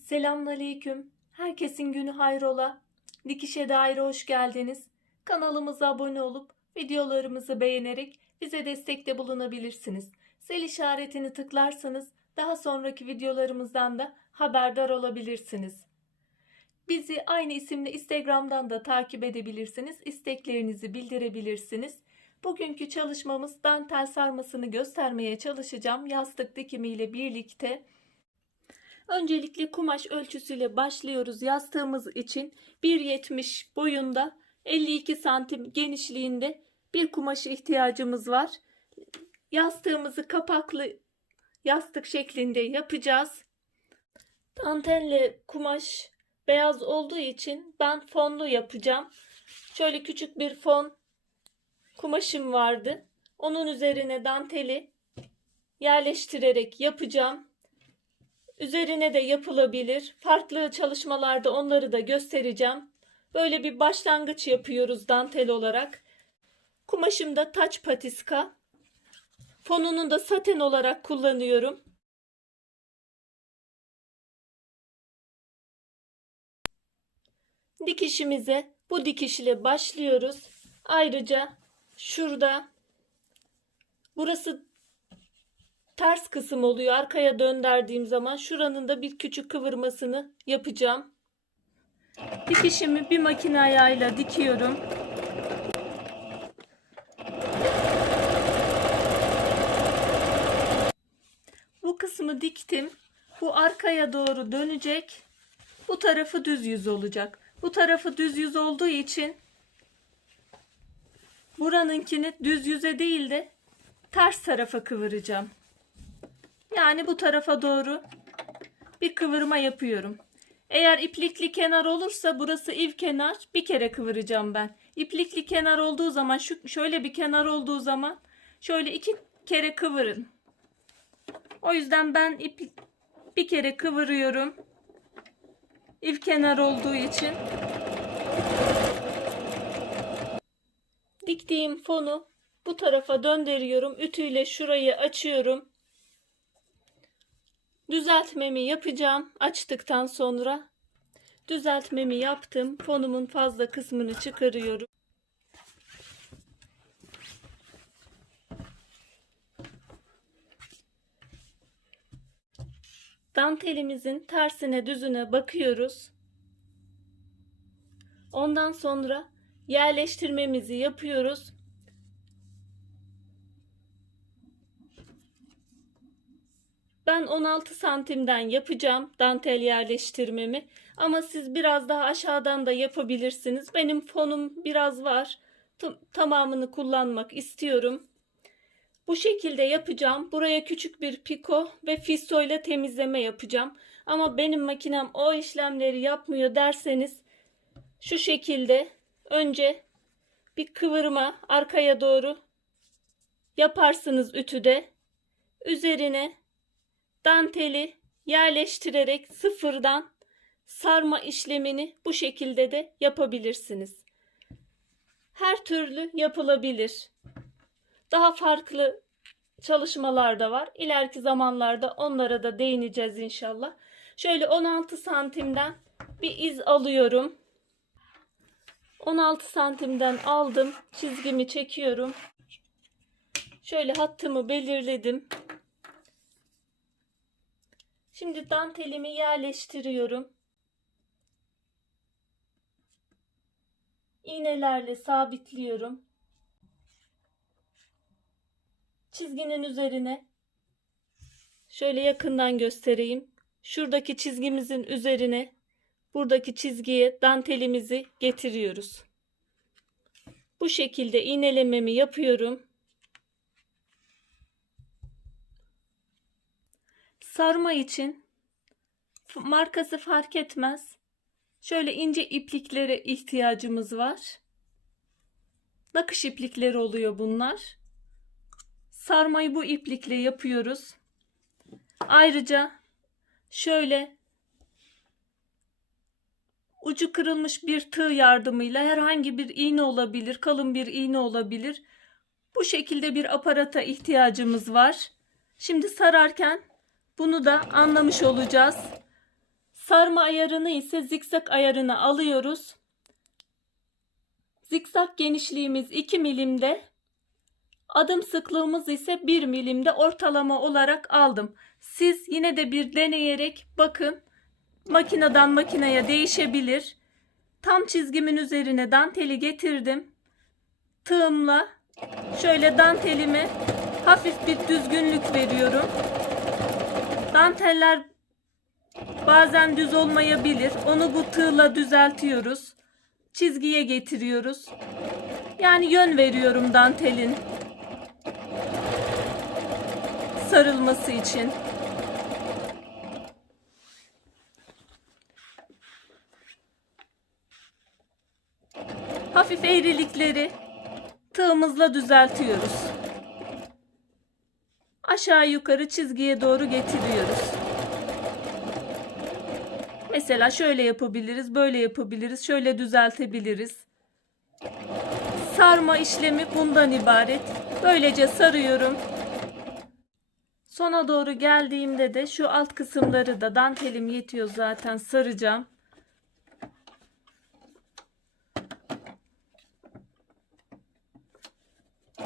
Selamünaleyküm. Herkesin günü hayrola. Dikişe dair hoş geldiniz. Kanalımıza abone olup videolarımızı beğenerek bize destekte bulunabilirsiniz. Zil işaretini tıklarsanız daha sonraki videolarımızdan da haberdar olabilirsiniz. Bizi aynı isimli Instagram'dan da takip edebilirsiniz. İsteklerinizi bildirebilirsiniz. Bugünkü çalışmamız dantel sarmasını göstermeye çalışacağım. Yastık dikimiyle birlikte. Öncelikle kumaş ölçüsüyle başlıyoruz. Yastığımız için 1.70 boyunda 52 santim genişliğinde bir kumaş ihtiyacımız var. Yastığımızı kapaklı yastık şeklinde yapacağız. Dantelli kumaş beyaz olduğu için ben fonlu yapacağım. Şöyle küçük bir fon kumaşım vardı. Onun üzerine danteli yerleştirerek yapacağım. Üzerine de yapılabilir. Farklı çalışmalarda onları da göstereceğim. Böyle bir başlangıç yapıyoruz dantel olarak. Kumaşımda taç patiska. Fonunu da saten olarak kullanıyorum. Dikişimize bu dikiş ile başlıyoruz. Ayrıca şurada burası ters kısım oluyor. Arkaya döndürdüğüm zaman şuranın da bir küçük kıvırmasını yapacağım. Dikişimi bir makine ayağıyla dikiyorum. Bu kısmı diktim. Bu arkaya doğru dönecek. Bu tarafı düz yüz olacak. Bu tarafı düz yüz olduğu için buranınkini düz yüze değil de ters tarafa kıvıracağım. Yani bu tarafa doğru bir kıvırma yapıyorum. Eğer iplikli kenar olursa burası iv kenar bir kere kıvıracağım ben. İplikli kenar olduğu zaman şu şöyle bir kenar olduğu zaman şöyle iki kere kıvırın. O yüzden ben ip bir kere kıvırıyorum. İv kenar olduğu için. Diktiğim fonu bu tarafa döndürüyorum. Ütüyle şurayı açıyorum. Düzeltmemi yapacağım açtıktan sonra. Düzeltmemi yaptım. Fonumun fazla kısmını çıkarıyorum. Dantelimizin tersine düzüne bakıyoruz. Ondan sonra yerleştirmemizi yapıyoruz. Ben 16 santimden yapacağım dantel yerleştirmemi. Ama siz biraz daha aşağıdan da yapabilirsiniz. Benim fonum biraz var. T- tamamını kullanmak istiyorum. Bu şekilde yapacağım. Buraya küçük bir piko ve fisto ile temizleme yapacağım. Ama benim makinem o işlemleri yapmıyor derseniz şu şekilde önce bir kıvırma arkaya doğru yaparsınız ütüde. Üzerine danteli yerleştirerek sıfırdan sarma işlemini bu şekilde de yapabilirsiniz. Her türlü yapılabilir. Daha farklı çalışmalar da var. İleriki zamanlarda onlara da değineceğiz inşallah. Şöyle 16 santimden bir iz alıyorum. 16 santimden aldım. Çizgimi çekiyorum. Şöyle hattımı belirledim. Şimdi dantelimi yerleştiriyorum. İğnelerle sabitliyorum. Çizginin üzerine şöyle yakından göstereyim. Şuradaki çizgimizin üzerine buradaki çizgiye dantelimizi getiriyoruz. Bu şekilde iğnelememi yapıyorum. Sarma için markası fark etmez. Şöyle ince ipliklere ihtiyacımız var. Nakış iplikleri oluyor bunlar. Sarmayı bu iplikle yapıyoruz. Ayrıca şöyle ucu kırılmış bir tığ yardımıyla herhangi bir iğne olabilir, kalın bir iğne olabilir. Bu şekilde bir aparata ihtiyacımız var. Şimdi sararken bunu da anlamış olacağız. Sarma ayarını ise zikzak ayarına alıyoruz. Zikzak genişliğimiz 2 milimde. Adım sıklığımız ise 1 milimde ortalama olarak aldım. Siz yine de bir deneyerek bakın. Makineden makineye değişebilir. Tam çizgimin üzerine danteli getirdim. Tığımla şöyle dantelimi hafif bir düzgünlük veriyorum. Danteller bazen düz olmayabilir. Onu bu tığla düzeltiyoruz. Çizgiye getiriyoruz. Yani yön veriyorum dantelin sarılması için. Hafif eğrilikleri tığımızla düzeltiyoruz. Aşağı yukarı çizgiye doğru getiriyoruz. Mesela şöyle yapabiliriz, böyle yapabiliriz, şöyle düzeltebiliriz. Sarma işlemi bundan ibaret. Böylece sarıyorum. Sona doğru geldiğimde de şu alt kısımları da dantelim yetiyor zaten saracağım.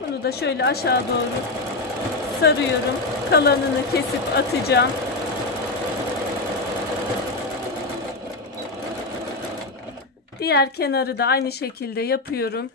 Bunu da şöyle aşağı doğru sarıyorum. Kalanını kesip atacağım. Diğer kenarı da aynı şekilde yapıyorum.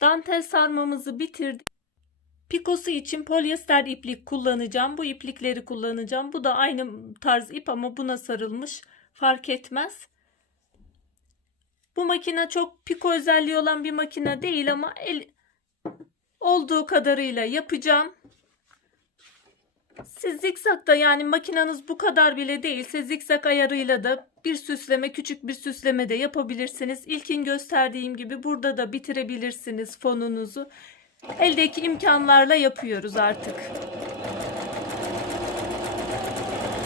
Dantel sarmamızı bitirdik. Pikosu için polyester iplik kullanacağım. Bu iplikleri kullanacağım. Bu da aynı tarz ip ama buna sarılmış. Fark etmez. Bu makine çok piko özelliği olan bir makine değil ama el, olduğu kadarıyla yapacağım. Siz zikzakta yani makineniz bu kadar bile değilse zikzak ayarıyla da bir süsleme küçük bir süsleme de yapabilirsiniz. İlkin gösterdiğim gibi burada da bitirebilirsiniz fonunuzu. Eldeki imkanlarla yapıyoruz artık.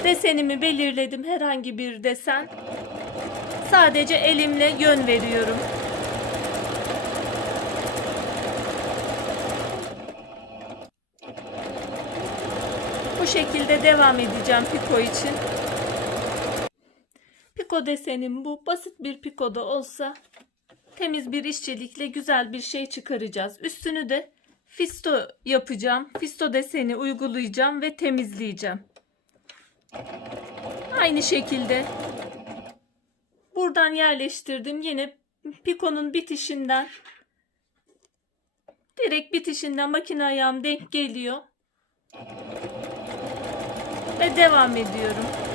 Desenimi belirledim herhangi bir desen. Sadece elimle yön veriyorum. Bu şekilde devam edeceğim piko için. Piko desenim bu. Basit bir piko da olsa temiz bir işçilikle güzel bir şey çıkaracağız. Üstünü de fisto yapacağım. Fisto deseni uygulayacağım ve temizleyeceğim. Aynı şekilde buradan yerleştirdim. Yine pikonun bitişinden direkt bitişinden makine ayağım denk geliyor. Ve devam ediyorum.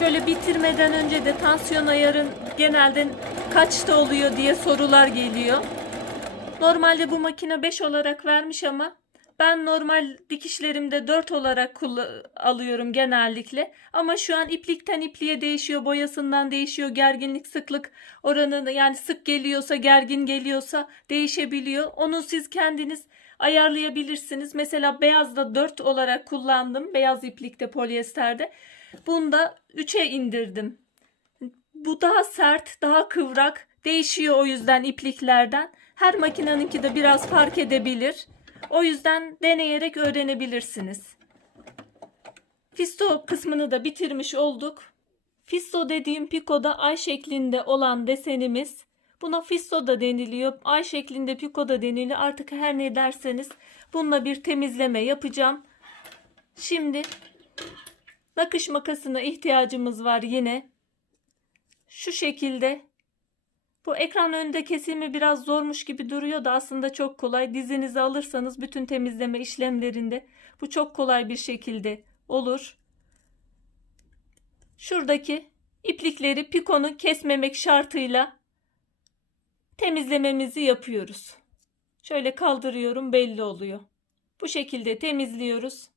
Şöyle bitirmeden önce de tansiyon ayarın genelde kaçta oluyor diye sorular geliyor. Normalde bu makine 5 olarak vermiş ama ben normal dikişlerimde 4 olarak alıyorum genellikle. Ama şu an iplikten ipliğe değişiyor, boyasından değişiyor, gerginlik sıklık oranı yani sık geliyorsa, gergin geliyorsa değişebiliyor. Onu siz kendiniz ayarlayabilirsiniz. Mesela beyazda 4 olarak kullandım. Beyaz iplikte polyesterde. Bunda 3'e indirdim. Bu daha sert, daha kıvrak. Değişiyor o yüzden ipliklerden. Her makinanınki de biraz fark edebilir. O yüzden deneyerek öğrenebilirsiniz. Fisto kısmını da bitirmiş olduk. Fisto dediğim pikoda ay şeklinde olan desenimiz. Buna fisto da deniliyor. Ay şeklinde piko da deniliyor. Artık her ne derseniz bununla bir temizleme yapacağım. Şimdi nakış makasına ihtiyacımız var yine. Şu şekilde bu ekran önünde kesimi biraz zormuş gibi duruyor da aslında çok kolay. Dizinizi alırsanız bütün temizleme işlemlerinde bu çok kolay bir şekilde olur. Şuradaki iplikleri pikonu kesmemek şartıyla temizlememizi yapıyoruz. Şöyle kaldırıyorum belli oluyor. Bu şekilde temizliyoruz.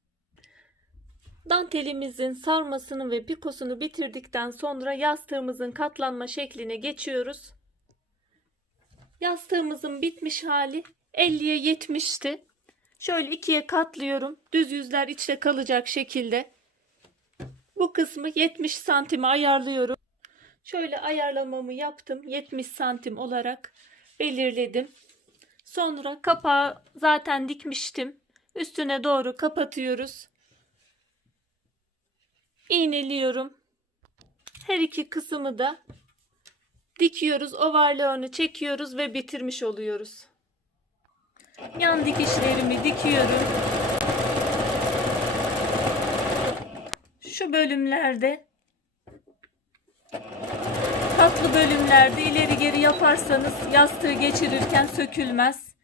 Dantelimizin sarmasını ve pikosunu bitirdikten sonra yastığımızın katlanma şekline geçiyoruz. Yastığımızın bitmiş hali 50'ye 70'ti. Şöyle ikiye katlıyorum. Düz yüzler içte kalacak şekilde. Bu kısmı 70 santime ayarlıyorum. Şöyle ayarlamamı yaptım. 70 santim olarak belirledim. Sonra kapağı zaten dikmiştim. Üstüne doğru kapatıyoruz. İğneliyorum. Her iki kısmı da dikiyoruz. Ovarlığını çekiyoruz ve bitirmiş oluyoruz. Yan dikişlerimi dikiyorum. Şu bölümlerde tatlı bölümlerde ileri geri yaparsanız yastığı geçirirken sökülmez.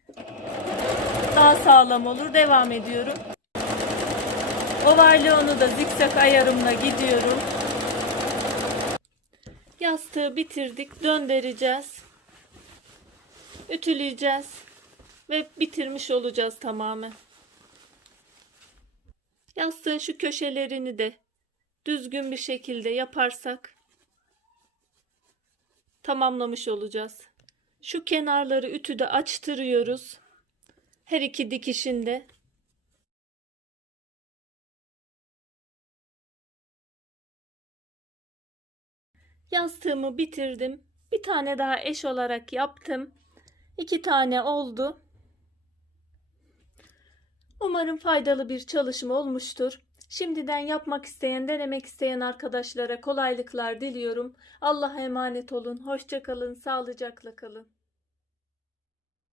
Daha sağlam olur. Devam ediyorum. Ovarlığını da zikzak ayarımla gidiyorum. Yastığı bitirdik. Döndüreceğiz. Ütüleyeceğiz. Ve bitirmiş olacağız tamamen. Yastığın şu köşelerini de düzgün bir şekilde yaparsak tamamlamış olacağız. Şu kenarları ütüde açtırıyoruz. Her iki dikişinde. Yastığımı bitirdim. Bir tane daha eş olarak yaptım. İki tane oldu. Umarım faydalı bir çalışma olmuştur. Şimdiden yapmak isteyen, denemek isteyen arkadaşlara kolaylıklar diliyorum. Allah'a emanet olun. Hoşça kalın, sağlıcakla kalın.